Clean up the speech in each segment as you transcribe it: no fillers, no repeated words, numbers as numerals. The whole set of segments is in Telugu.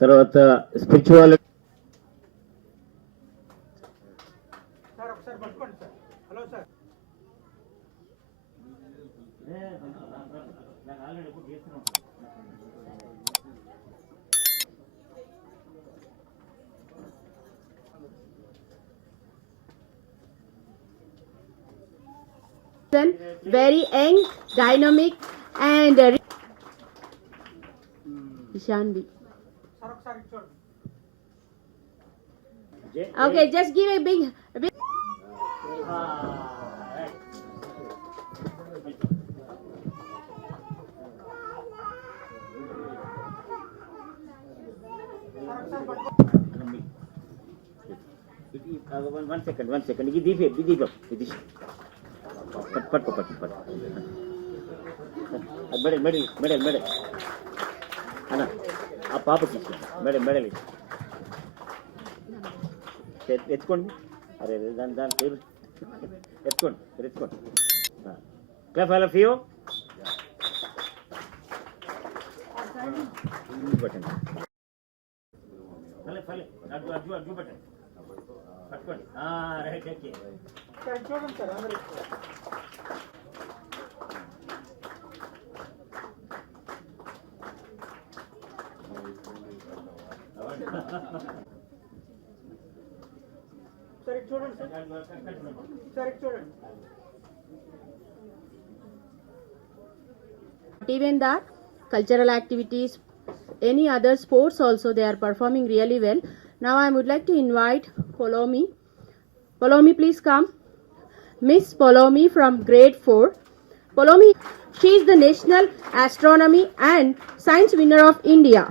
తర్వాత spiritual very young, dynamic, and Shanvi. Okay, just give a big. one second ఇది దీపం ఇది పట్టుకో మెడల్ అన్న ఆ పాపకి మెడల్ ఎత్తుకోండి. అరే దాని టేబుల్ ఎత్తుకోండి. Clap all of you. పట్టండి అడ్డు పట్టండి పట్టుకోండి. Right okay. చూడండి సార్ అందరూ Even that cultural activities, any other sports also, they are performing really well. Now I would like to invite Polomi. Polomi, please come. Miss Polomi from grade 4. Polomi, she is the National Astronomy and Science winner of India.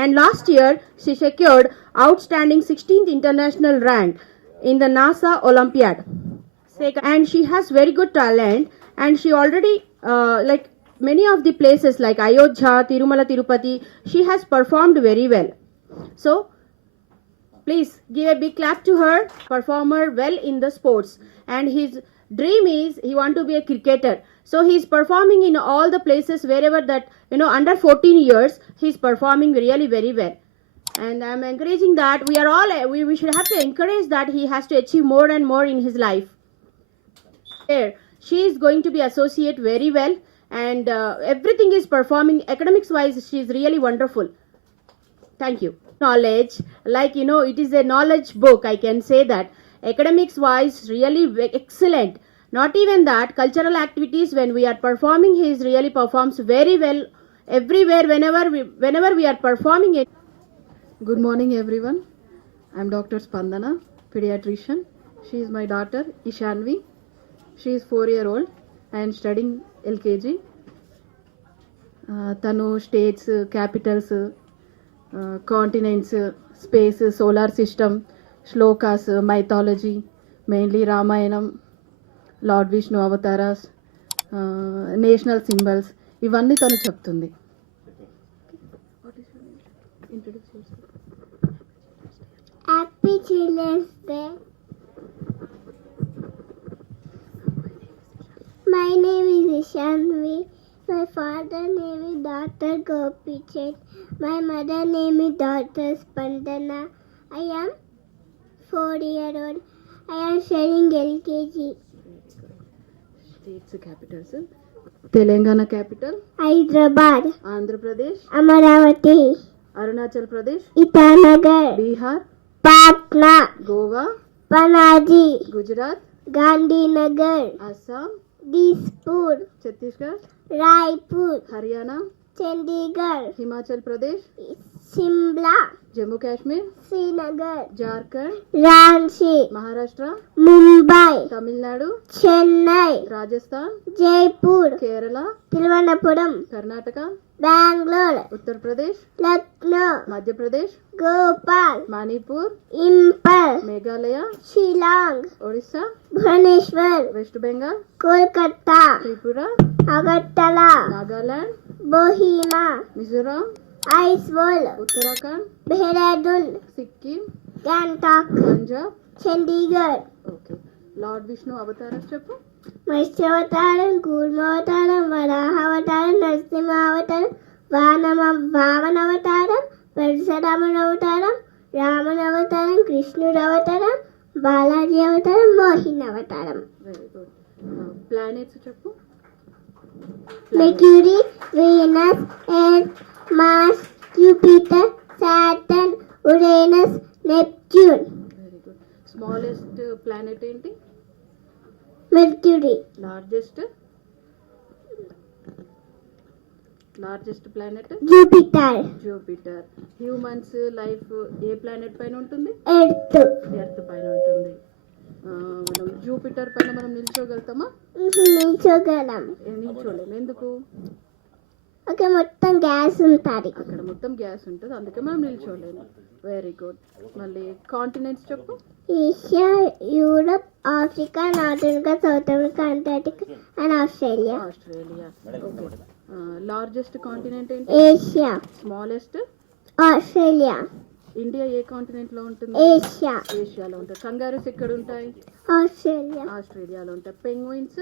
And last year, she secured outstanding 16th international rank in the NASA Olympiad. And she has very good talent, and she already, like many of the places like Ayodhya, Tirumala, Tirupati, she has performed very well. So, please give a big clap to her. Performer well in the sports, and his dream is he want to be a cricketer. So he is performing in all the places wherever that under 14 years he is performing really very well. And I am encouraging that we should have to encourage that he has to achieve more and more in his life. There, she is going to be associate very well, and everything is performing academics wise. She is really wonderful. Thank you. Knowledge, like it is a knowledge book. I can say that academics wise, really excellent. Not even that, cultural activities when we are performing, he is really performs very well everywhere. Whenever we are performing it. Good morning, everyone. I'm Dr. Spandana, pediatrician. She is my daughter, Ishanvi. She is 4-year-old and studying LKG. Tanu states, capitals, continents, space, solar system, shlokas, mythology, mainly Ramayanam, Lord Vishnu avatars, national symbols. ఇవన్నీ తను చెప్తుంది. Happy Children's Day. My name is Ishanvi. My father name is Dr. Gopichand. My mother name is Dr. Spandana. I am 4-year-old. I am studying LKG. States capitals. Telangana capital. Hyderabad. Andhra Pradesh. Amaravati. Arunachal Pradesh. Itanagar. Bihar. Patna. Goa. Panaji. Gujarat. Gandhinagar. Assam. Dispur. Chhattisgarh. Raipur. Haryana. Chandigarh. Himachal Pradesh. Shimla. Jammu Kashmir. Srinagar. Jharkhand. Ranchi. Maharashtra. Mumbai. Tamil Nadu. Chennai. Rajasthan. Jaipur. Kerala. Thiruvananthapuram. Karnataka. Bangalore. Uttar Pradesh. Lucknow. Madhya Pradesh. Gopal. Manipur. Impal. Meghalaya. Shillong. Odisha. Bhubaneswar. West Bengal. Kolkata. Tripura. Agartala. Nagaland. Bohima. Mizoram. Aizawl. Uttarakhand. Dehradun. Sikkim. Gangtok. Punjab. Chandigarh. Okay. Lord Vishnu avataras చెప్పు. మత్స్యావతారం, కూర్మావతారం, వరాహావతారం, నరసింహావతారం, వామనావతారం, పరశురాముని అవతారం, రాముని అవతారం, కృష్ణుడు అవతారం, బాలాజీ అవతారం, మోహిని అవతారం. Very good. ప్లానెట్స్ చెప్పు. Mercury, Venus, Earth, Mars, Jupiter, Saturn, Uranus, Neptune. Very good. Smallest planet ఏంటి? Mercury, largest planet Jupiter, Jupiter. Humans life ఏ ప్లానెట్ పైన ఉంటుంది? Earth. ఎర్త్ పైన ఉంటుంది. మనం జూపిటర్ పైన మనం నిల్చోగలుగుతామా? నిల్చోగలం. నిల్చోలేము. ఎందుకు? ఓకే, మొత్తం గ్యాస్ ఉంటుంది. అక్కడ మొత్తం గ్యాస్ ఉంటుంది, అందుకే మనం నిల్చోలేము. Very good. మళ్ళీ కాంటినెంట్స్ చెప్పు. Asia, Europe, Africa, North America, South America, Antarctica and Australia. Australia. Okay. Largest continent ఏంటి? ఏషియా. స్మాలెస్ట్? ఆస్ట్రేలియా. ఇండియా ఏ కాంటినెంట్ లో ఉంటుంది? ఏషియా. ఏషియాలో ఉంటాయి. కంగారూస్ ఎక్కడ ఉంటాయి? ఆస్ట్రేలియా. ఆస్ట్రేలియాలో ఉంటాయి. Penguins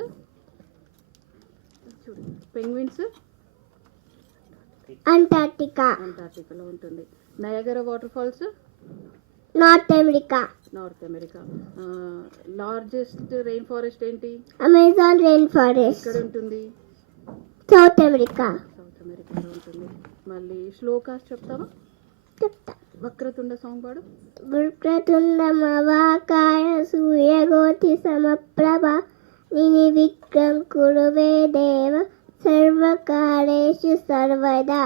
Antarctica. అంటార్టికాలో ఉంటుంది. Niagara water falls? North America. North America. Largest rain forest ఏంటి? Amazon rain forest. ఎక్కడ ఉంటుంది? South America. సౌత్ అమెరికాలో ఉంటుంది. మళ్ళీ శ్లోకాస్ చెప్తావా? చెప్తా. వక్రతుండ సాంగ్ పాడు. వక్రతుండమవాకాయ సూర్యగోతి సమప్రభ నిర్విఘ్నం కురువే దేవ సర్వకార్యేషు సర్వదా.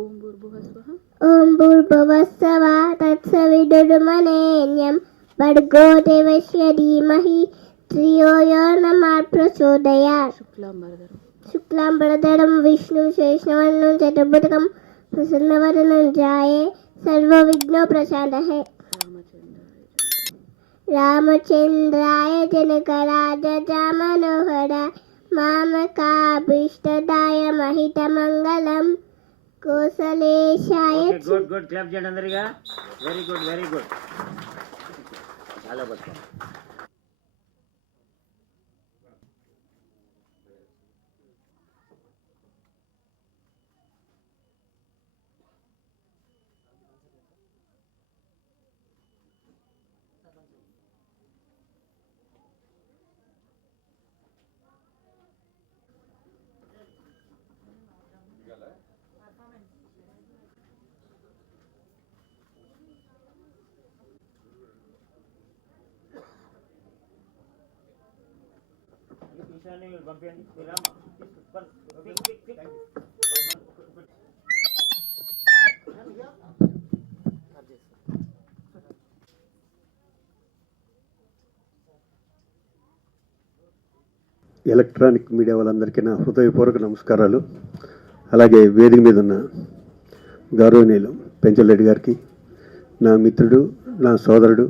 ఓం భూర్భువస్వః. ఓం భూర్భువస్సవ తత్సవితుర్వరేణ్యం భర్గో దేవస్య ధీమహి ధియో యో నమః ప్రచోదయాత్. శుక్లాంబరధరం. శుక్లాంబరధరం విష్ణు శేషవర్ణం చతుర్భుజం ప్రసన్నవదనం ధ్యాయే సర్వవిఘ్నో ప్రశాంతయే. రామచంద్రాయ జనకరాజ మనోహర మామకాభీష్టదాయ మహితమంగళం కోసలేశాయ. Good good. క్లాప్ చేయండి అందరిగా. Very good, very good. చాలా బాగా. పంపించండి. ఎలక్ట్రానిక్ మీడియా వాళ్ళందరికీ నా హృదయపూర్వక నమస్కారాలు. అలాగే వేదిక మీద ఉన్న గౌరవనీయులు పెంచలరెడ్డి గారికి, నా మిత్రుడు, నా సోదరుడు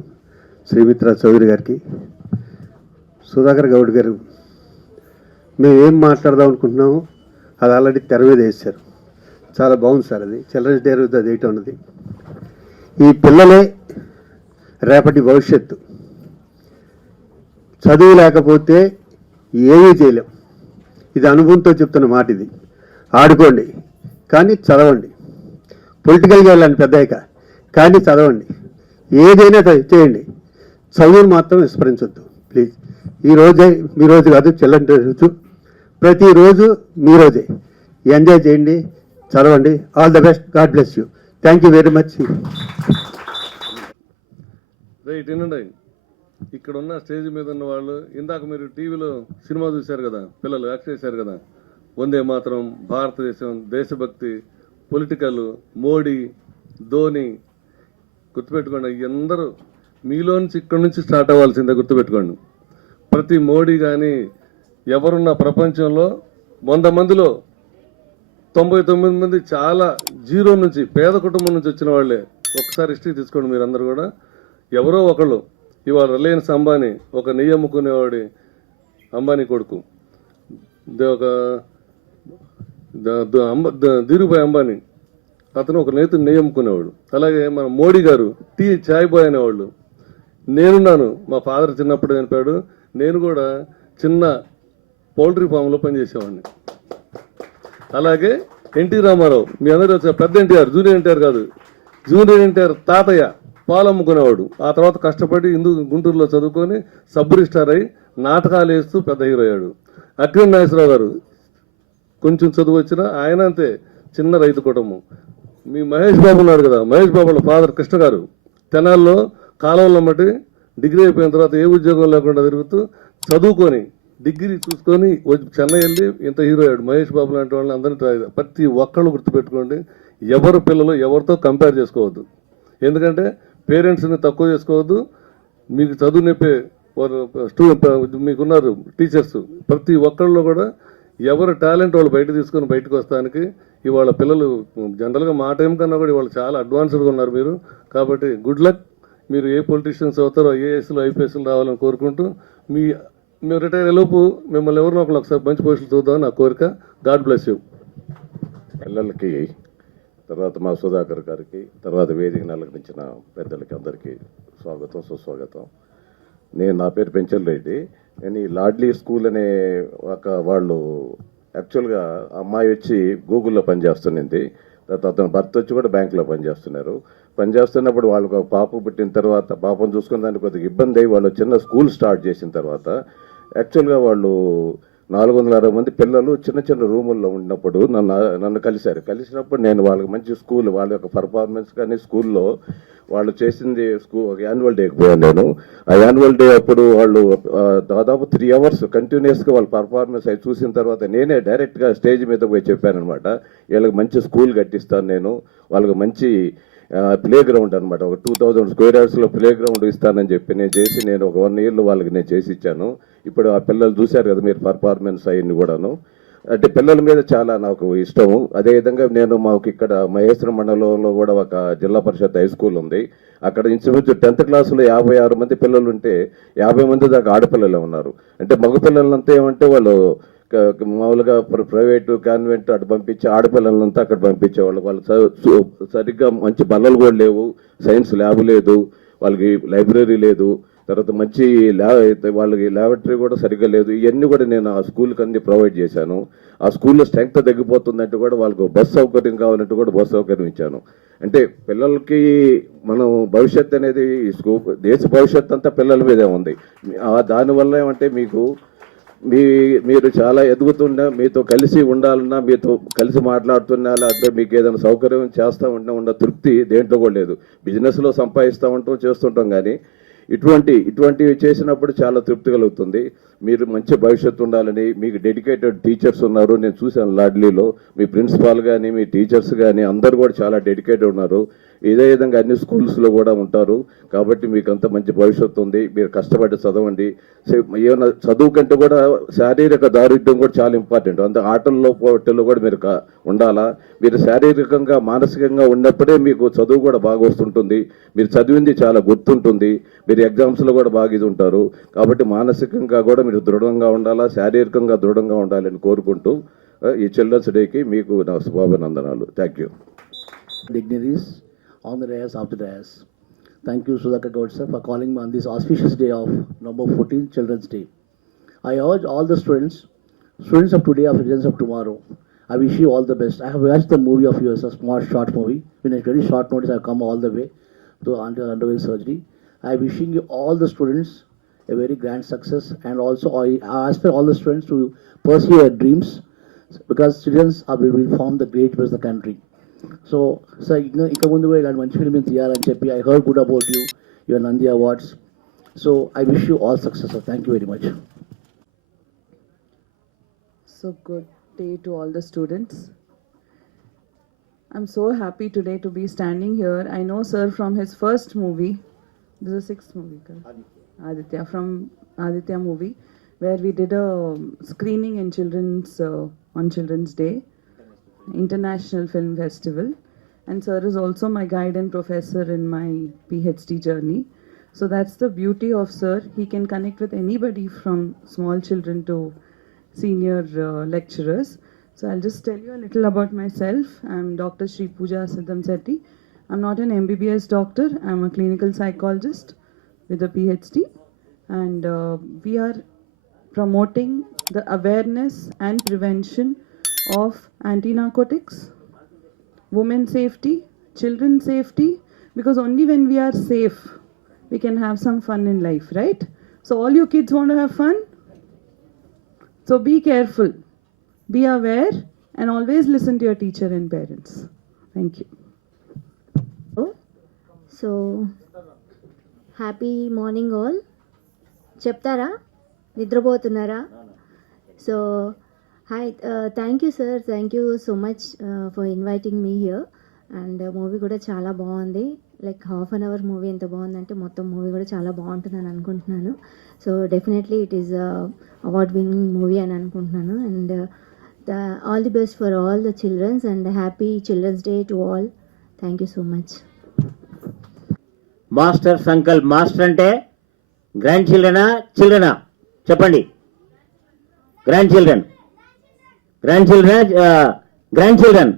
శ్రీమిత్ర చౌదరి గారికి, సుధాకర్ గౌడ్ గారు, మేము ఏం మాట్లాడదాం అనుకుంటున్నాము అది ఆల్రెడీ తెర మీద వేశారు. చాలా బాగుంది సార్. అది చిల్డ్రన్స్ డే రోజు అది వేయటం ఉన్నది. ఈ పిల్లలే రేపటి భవిష్యత్తు. చదువు లేకపోతే ఏమీ చేయలేం. ఇది అనుభవంతో చెప్తున్న మాట. ఇది ఆడుకోండి కానీ చదవండి. పొలిటికల్గా వెళ్ళండి పెద్దయ్యాక, కానీ చదవండి. ఏదైనా చేయండి, చదువును మాత్రం విస్మరించొద్దు ప్లీజ్. ఈ రోజే మీ రోజు కాదు, చిల్డ్రన్ డే రోజు. ప్రతిరోజు మీ రోజే. ఎంజాయ్ చేయండి, చదవండి. All the best. God bless you. Thank you very much. Right. వినండి, ఇక్కడ ఉన్న స్టేజ్ మీద ఉన్న వాళ్ళు, ఇందాక మీరు టీవీలో సినిమా చూశారు కదా, పిల్లలు యాక్ట్ చేశారు కదా, వందే మాత్రం, భారతదేశం, దేశభక్తి, పొలిటికల్, మోడీ, ధోని. గుర్తుపెట్టుకోండి, అందరూ మీలో నుంచి ఇక్కడి నుంచి స్టార్ట్ అవ్వాల్సిందే. గుర్తుపెట్టుకోండి, ప్రతి మోడీ కానీ ఎవరున్న ప్రపంచంలో 100 మందిలో 99 మంది చాలా జీరో నుంచి, పేద కుటుంబం నుంచి వచ్చిన వాళ్ళే. ఒకసారి హిస్టరీ తీసుకోండి మీరందరూ కూడా. ఎవరో ఒకళ్ళు, ఇవాళ రిలయన్స్ అంబానీ, ఒక నెయ్యి అమ్ముకునేవాడి అంబానీ కొడుకు, ధీరుభాయ్ అంబానీ, అతను ఒక నేతను నెయ్యి అమ్ముకునేవాడు. అలాగే మన మోడీ గారు చాయ్ బాయ్ అనేవాళ్ళు. నేనున్నాను, మా ఫాదర్ చిన్నప్పుడు చనిపోయాడు, నేను కూడా చిన్న పౌల్ట్రీ ఫామ్లో పనిచేసేవాడిని. అలాగే ఎన్టీ రామారావు, మీ అందరూ పెద్ద ఎన్టీఆర్, జూనియర్ ఎన్టీఆర్ కాదు, జూనియర్ ఎన్టీఆర్ తాతయ్య పాలు అమ్ముకునేవాడు. ఆ తర్వాత కష్టపడి గుంటూరులో చదువుకొని సబ్ రిజిస్టార్ అయి నాటకాలు వేస్తూ పెద్ద హీరో అయ్యాడు. అక్కినేని నాగేశ్వరరావు గారు కొంచెం చదువు వచ్చినా ఆయన అంతే చిన్న రైతు కుటుంబం. మీ మహేష్ బాబు ఉన్నాడు కదా, మహేష్ బాబు వాళ్ళ ఫాదర్ కృష్ణ గారు తెనాల్లో కాలువల్లో మట్టి డిగ్రీ అయిపోయిన తర్వాత ఏ ఉద్యోగం లేకుండా తిరుగుతూ చదువుకొని డిగ్రీ చూసుకొని చెన్నై వెళ్ళి ఇంత హీరో అయ్యాడు. మహేష్ బాబు లాంటి వాళ్ళని అందరినీ ప్రతి ఒక్కళ్ళు గుర్తుపెట్టుకోండి. ఎవరు పిల్లలు ఎవరితో కంపేర్ చేసుకోవద్దు. ఎందుకంటే పేరెంట్స్ని తక్కువ చేసుకోవద్దు. మీకు చదువు నేర్పే మీకున్నారు టీచర్స్, ప్రతి ఒక్కళ్ళు కూడా ఎవరు టాలెంట్ వాళ్ళు బయటకు వస్తానికి ఇవాళ పిల్లలు జనరల్గా మా టైం కన్నా కూడా ఇవాళ చాలా అడ్వాన్స్డ్గా ఉన్నారు మీరు. కాబట్టి గుడ్ లక్. మీరు ఏ పొలిటీషియన్స్ అవుతారో ఐఏఎస్లు ఐపీఎస్లు రావాలని కోరుకుంటూ మేము రిటైర్ అయ్యేలోపు మిమ్మల్ని ఎవరినో ఒకసారి మంచి పోస్టులు చూద్దామని నా కోరిక. God bless you. పిల్లలకి తర్వాత మా సుధాకర్ గారికి తర్వాత వేదికను అలంకరించిన పెద్దలకి అందరికీ స్వాగతం సుస్వాగతం. నా పేరు పెంచల్ రెడ్డి. నేను ఈ లాడ్లీ స్కూల్ అనే వాళ్ళు యాక్చువల్గా అమ్మాయి వచ్చి గూగుల్లో పనిచేస్తున్నది. తర్వాత అతను భర్త వచ్చి కూడా బ్యాంకులో పనిచేస్తున్నప్పుడు వాళ్ళకు ఒక పాప పుట్టిన తర్వాత పాపను చూసుకుని దానికి కొద్దిగా ఇబ్బంది అయ్యి వాళ్ళు చిన్న స్కూల్ స్టార్ట్ చేసిన తర్వాత యాక్చువల్గా వాళ్ళు 460 మంది పిల్లలు చిన్న చిన్న రూముల్లో ఉన్నప్పుడు నన్ను కలిసినప్పుడు నేను వాళ్ళకి మంచి స్కూల్ వాళ్ళ యొక్క పర్ఫార్మెన్స్ కానీ స్కూల్లో వాళ్ళు చేసింది యాన్యువల్ డేకి పోయాను నేను. ఆ యాన్యువల్ డే అప్పుడు వాళ్ళు దాదాపు 3 అవర్స్ కంటిన్యూస్గా వాళ్ళ పర్ఫార్మెన్స్ అవి చూసిన తర్వాత నేనే డైరెక్ట్గా స్టేజ్ మీద పోయి చెప్పాను అనమాట, వీళ్ళకి మంచి స్కూల్ కట్టిస్తాను నేను, వాళ్ళకి మంచి ప్లే గ్రౌండ్ అనమాట, ఒక 2000 స్క్వేర్ యార్డ్స్లో ప్లే గ్రౌండ్ ఇస్తానని చెప్పి నేను ఒక 1 yearలో వాళ్ళకి నేను చేసి ఇచ్చాను. ఇప్పుడు ఆ పిల్లలు చూశారు కదా మీరు పర్ఫార్మెన్స్ అయ్యింది కూడాను. అంటే పిల్లల మీద చాలా నాకు ఇష్టము. అదేవిధంగా మాకు ఇక్కడ మహేశ్వరం మండలంలో కూడా ఒక జిల్లా పరిషత్ హై స్కూల్ ఉంది. అక్కడ ఇంచుమించు 10th క్లాసులో 56 మంది పిల్లలు ఉంటే 50 మంది దాకా ఆడపిల్లలే ఉన్నారు. అంటే మగపిల్లలంతా ఏమంటే వాళ్ళు మామూలుగా ప్రైవేటు కాన్వెంట్ అటు పంపించి ఆడపిల్లలంతా అక్కడ పంపించేవాళ్ళు. వాళ్ళు సరిగ్గా మంచి బల్లలు కూడా లేవు, సైన్స్ ల్యాబ్ లేదు, వాళ్ళకి లైబ్రరీ లేదు, తర్వాత మంచి వాళ్ళకి ల్యాబొరేటరీ కూడా సరిగ్గా లేదు. ఇవన్నీ కూడా నేను ఆ స్కూల్కి అన్ని ప్రొవైడ్ చేశాను. ఆ స్కూల్లో స్ట్రెంగ్త్ తగ్గిపోతుందంటే కూడా వాళ్ళకు బస్ సౌకర్యం కావాలంటే కూడా బస్ సౌకర్యం ఇచ్చాను. అంటే పిల్లలకి మనం భవిష్యత్ అనేది దేశ భవిష్యత్ అంతా పిల్లల మీదే ఉంది. దానివల్ల ఏమంటే మీరు చాలా ఎదుగుతున్నా, మీతో కలిసి ఉండాలన్నా, మీతో కలిసి మాట్లాడుతున్నా, లేకపోతే మీకు ఏదైనా సౌకర్యం చేస్తూ ఉన్న తృప్తి దేంట్లో కూడా లేదు. బిజినెస్లో సంపాదిస్తూ ఉంటాం చేస్తుంటాం, కానీ ఇటువంటివి చేసినప్పుడు చాలా తృప్తి కలుగుతుంది. మీరు మంచి భవిష్యత్తు ఉండాలని మీకు డెడికేటెడ్ టీచర్స్ ఉన్నారు. నేను చూశాను లాడ్లీలో మీ ప్రిన్సిపాల్ కానీ మీ టీచర్స్ కానీ అందరూ కూడా చాలా డెడికేటెడ్ ఉన్నారు. ఇదే విధంగా అన్ని స్కూల్స్లో కూడా ఉంటారు. కాబట్టి మీకు అంత మంచి భవిష్యత్తు ఉంది. మీరు కష్టపడి చదవండి. ఏమైనా చదువు కంటే కూడా శారీరక దారిద్ర్యం కూడా చాలా ఇంపార్టెంట్. అంత ఆటల్లో పోటీల్లో కూడా మీరు ఉండాలా. మీరు శారీరకంగా మానసికంగా ఉన్నప్పుడే మీకు చదువు కూడా బాగా వస్తుంటుంది. మీరు చదివింది చాలా గుర్తుంటుంది. మీరు ఎగ్జామ్స్లో కూడా బాగా ఇది ఉంటారు. కాబట్టి మానసికంగా కూడా మీరు దృఢంగా ఉండాలా, శారీరకంగా దృఢంగా ఉండాలని కోరుకుంటూ ఈ చిల్డ్రన్స్ డేకి మీకు నా శుభాభినందనాలు. Thank you. Dignitaries on the dais, off the dais. Thank you, Sudhakar Gaud sir, for calling me on this auspicious day of number 14, Children's Day. I urge all the students of today are citizens of tomorrow. I wish you all the best. I have watched the movie of yours, a small short movie. In a very short notice, I have come all the way to undergo surgery. I wishing you all the students a very grand success, and also I ask for all the students to pursue your dreams, because children will form the great rest of the country. So, sir, ఇక ముందు కూడా ఇలాంటి మంచి ఫిల్మ్ తీయాలని చెప్పి I heard good about you, your Nandi Awards. So, I wish you all success, sir. Thank you very much. So good day to all the students. I'm so happy today to be standing here. I know sir from his first movie. This is the 6th movie, correct? Aditya, from Aditya movie, where we did a screening in on Children's Day, International Film Festival. And sir is also my guide and professor in my PhD journey. So that's the beauty of sir. He can connect with anybody from small children to senior lecturers. So I'll just tell you a little about myself. I'm Dr. Sri Pooja Siddham Sethi. I'm not an MBBS doctor. I'm a clinical psychologist with a PhD. And we are promoting the awareness and prevention of anti-narcotics, women's safety, children's safety, because only when we are safe, we can have some fun in life, right? So all you kids want to have fun? So be careful, be aware, and always listen to your teacher and parents. Thank you. So happy morning all. చెప్తారా, నిద్రపోతున్నారా? So hi, thank you sir, thank you so much for inviting me here. And movie కూడా చాలా బాగుంది. లైక్ హాఫ్ అన్ అవర్ మూవీ ఎంత బాగుందంటే మొత్తం మూవీ కూడా చాలా బాగుంటుందని అనుకుంటున్నాను. So definitely it is award winning movie అని అనుకుంటున్నాను. And all the best for all the children's and happy children's day to all. Thank you so much. Master Sankalp. Master అంటే గ్రాండ్ చిల్డ్రనా, చిల్డ్రనా? చెప్పండి. Grand children, grand children, grand children,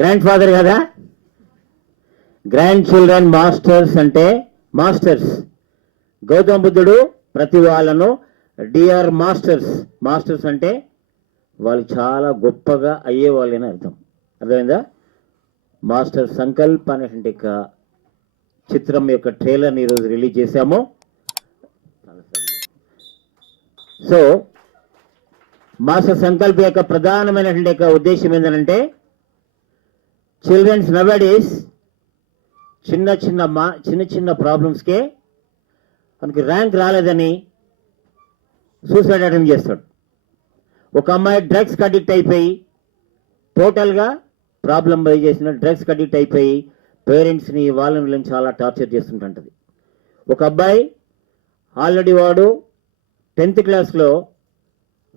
grand father కదా. గ్రాండ్ చిల్డ్రన్ మాస్టర్స్ అంటే మాస్టర్స్. గౌతమ బుద్ధుడు ప్రతి వాళ్ళను డియర్ మాస్టర్స్, మాస్టర్స్ అంటే వాళ్ళు చాలా గొప్పగా అయ్యేవాళ్ళని అర్థం. అర్థమైందా? మాస్టర్ సంకల్ప్ అనేటువంటి చిత్రం యొక్క ట్రైలర్ని ఈరోజు రిలీజ్ చేశాము. సో మాస్టర్ సంకల్ప్ యొక్క ప్రధానమైనటువంటి ఉద్దేశం ఏంటంటే చిల్డ్రన్స్ నవేడేస్ చిన్న చిన్న ప్రాబ్లమ్స్కే మనకి ర్యాంక్ రాలేదని సూసైడ్ అటెంప్ట్ చేస్తాడు. ఒక అమ్మాయి డ్రగ్స్కి అడిక్ట్ అయిపోయి టోటల్గా ప్రాబ్లం బై చేసిన డ్రగ్స్కి అడిక్ట్ అయిపోయి పేరెంట్స్ని వాళ్ళని వీళ్ళని చాలా టార్చర్ చేస్తుంటుంది. ఒక అబ్బాయి ఆల్రెడీ వాడు 10th క్లాస్లో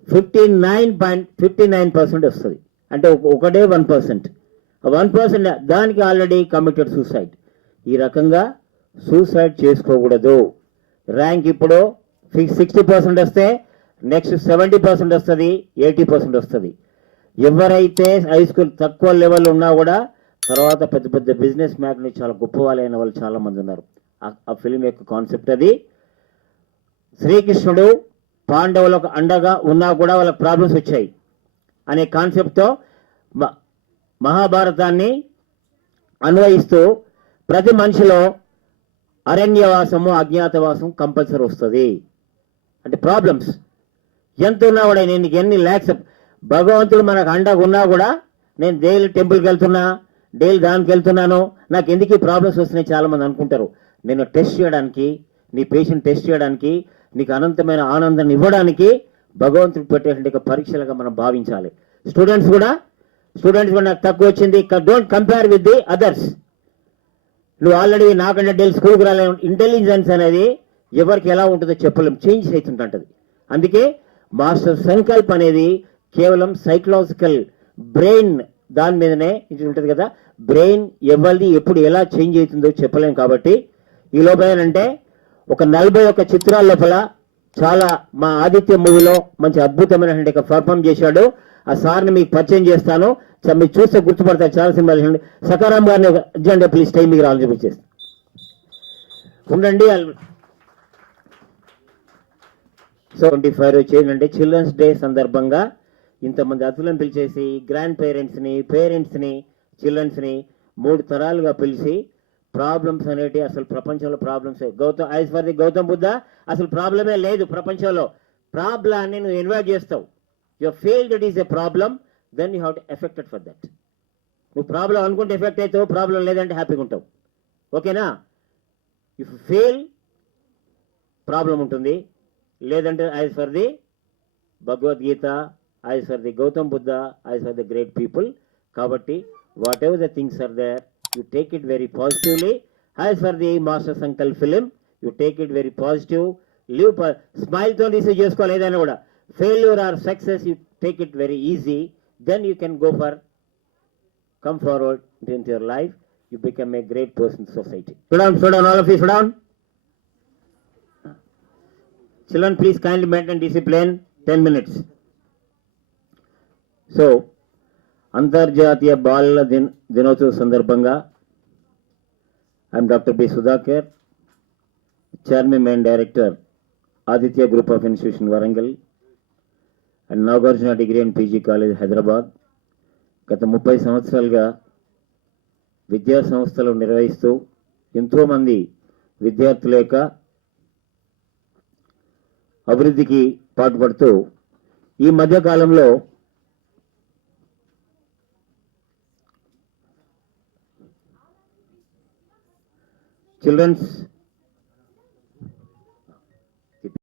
59% వస్తుంది, అంటే ఒకటే 1%. 1% దానికి ఆల్రెడీ కమిటెడ్ సూసైడ్. ఈ రకంగా సూసైడ్ చేసుకోకూడదు. ర్యాంక్ ఇప్పుడు 60% వస్తే నెక్స్ట్ 70% వస్తుంది, 80% వస్తుంది. ఎవరైతే హై స్కూల్ తక్కువ లెవెల్ ఉన్నా కూడా తర్వాత పెద్ద పెద్ద బిజినెస్ మ్యాగ్ని చాలా గొప్ప వాళ్ళైన వాళ్ళు చాలా మంది ఉన్నారు. ఆ ఫిలిం యొక్క కాన్సెప్ట్ అది. శ్రీకృష్ణుడు పాండవులకు అండగా ఉన్నా కూడా వాళ్ళకి ప్రాబ్లమ్స్ వచ్చాయి అనే కాన్సెప్ట్తో మహాభారతాన్ని అన్వయిస్తూ ప్రతి మనిషిలో అరణ్యవాసము, అజ్ఞాతవాసం కంపల్సరీ వస్తుంది. అంటే ప్రాబ్లమ్స్ ఎంత ఉన్నా కూడా, నేను ఎన్ని ల్యాక్స్ భగవంతుడు మనకు అండగా ఉన్నా కూడా నేను డైలీ టెంపుల్కి వెళ్తున్నా, డైలీ దానికి వెళ్తున్నాను, నాకు ఎందుకు ఈ ప్రాబ్లమ్స్ వస్తున్నాయి చాలామంది అనుకుంటారు. నేను టెస్ట్ చేయడానికి, నీ పేషెంట్ టెస్ట్ చేయడానికి, నీకు అనంతమైన ఆనందాన్ని ఇవ్వడానికి భగవంతుడు పెట్టేటువంటి పరీక్షలుగా మనం భావించాలి. స్టూడెంట్స్ కూడా నాకు తక్కువ వచ్చింది, don't compare with the others. నువ్వు ఆల్రెడీ నాకంటే డైలీ స్కూల్కి రాలే. ఇంటెలిజెన్స్ అనేది ఎవరికి ఎలా ఉంటుందో చెప్పలేం, చేంజ్ అవుతుంటుంది. అందుకే మాస్టర్ సంకల్ప్ అనేది కేవలం సైకలాజికల్ బ్రెయిన్ దాని మీదనే ఇది ఉంటుంది కదా. బ్రెయిన్ ఎవరిది ఎప్పుడు ఎలా చేంజ్ అవుతుందో చెప్పలేం. కాబట్టి ఈ లోపల ఏంటంటే ఒక 41 చిత్రాల లోపల చాలా మా ఆదిత్య మూవీలో మంచి అద్భుతమైనటువంటి పర్ఫామ్ చేశాడు. ఆ సార్ని మీకు పరిచయం చేస్తాను, మీరు చూస్తే గుర్తుపడతారు. చాలా సినిమాలు. సకారాం గారిని అర్జెంట్ ప్లీజ్ టైం మీకు రావాలని చూపించేస్తాను. ఉండండి. సో 25 వచ్చేంటంటే చిల్డ్రన్స్ డే సందర్భంగా ఇంతమంది అతిథులను పిలిచేసి గ్రాండ్ పేరెంట్స్ని చిల్డ్రన్స్ని 3 తరాలుగా పిలిచి ప్రాబ్లమ్స్ అనేటి అసలు ప్రపంచంలో ప్రాబ్లమ్స్ గౌతమ్ బుద్ధ అసలు ప్రాబ్లమే లేదు ప్రపంచంలో. ప్రాబ్లాన్ని నువ్వు ఇన్వైట్ చేస్తావు. You feel that is a problem, then you have to affected for that. నువ్వు ప్రాబ్లం అనుకుంటే ఎఫెక్ట్ అవుతావు, ప్రాబ్లం లేదంటే హ్యాపీగా ఉంటావు. ఓకేనా? ఇఫ్ ఫీల్ ప్రాబ్లం ఉంటుంది, లేదంటే as for the Bhagavad Gita, as for the Gautam Buddha, as for the great people. కాబట్టి whatever the things are there, you take it very positively. As for the Master Sankalp film, you take it very positive. Live smile to receive చేసుకోవాలి. ఏదైనా కూడా failure or success, you take it very easy. Then you can go for come forward into your life. You become a great person in society. Sit down, all of you sit down. Children, please kindly maintain discipline. 10 minutes. So అంతర్జాతీయ బాలల దినోత్సవ సందర్భంగా I am doctor B Sudhakar, chairman and director Aditya group of institution Warangal and Nagarjuna degree and PG college Hyderabad. గత 30 సంవత్సరాలుగా విద్యా సంస్థలు నిర్వహిస్తూ ఎంతోమంది విద్యార్థుల యొక్క అభివృద్ధికి పాటుపడుతూ ఈ మధ్యకాలంలో చిల్డ్రన్స్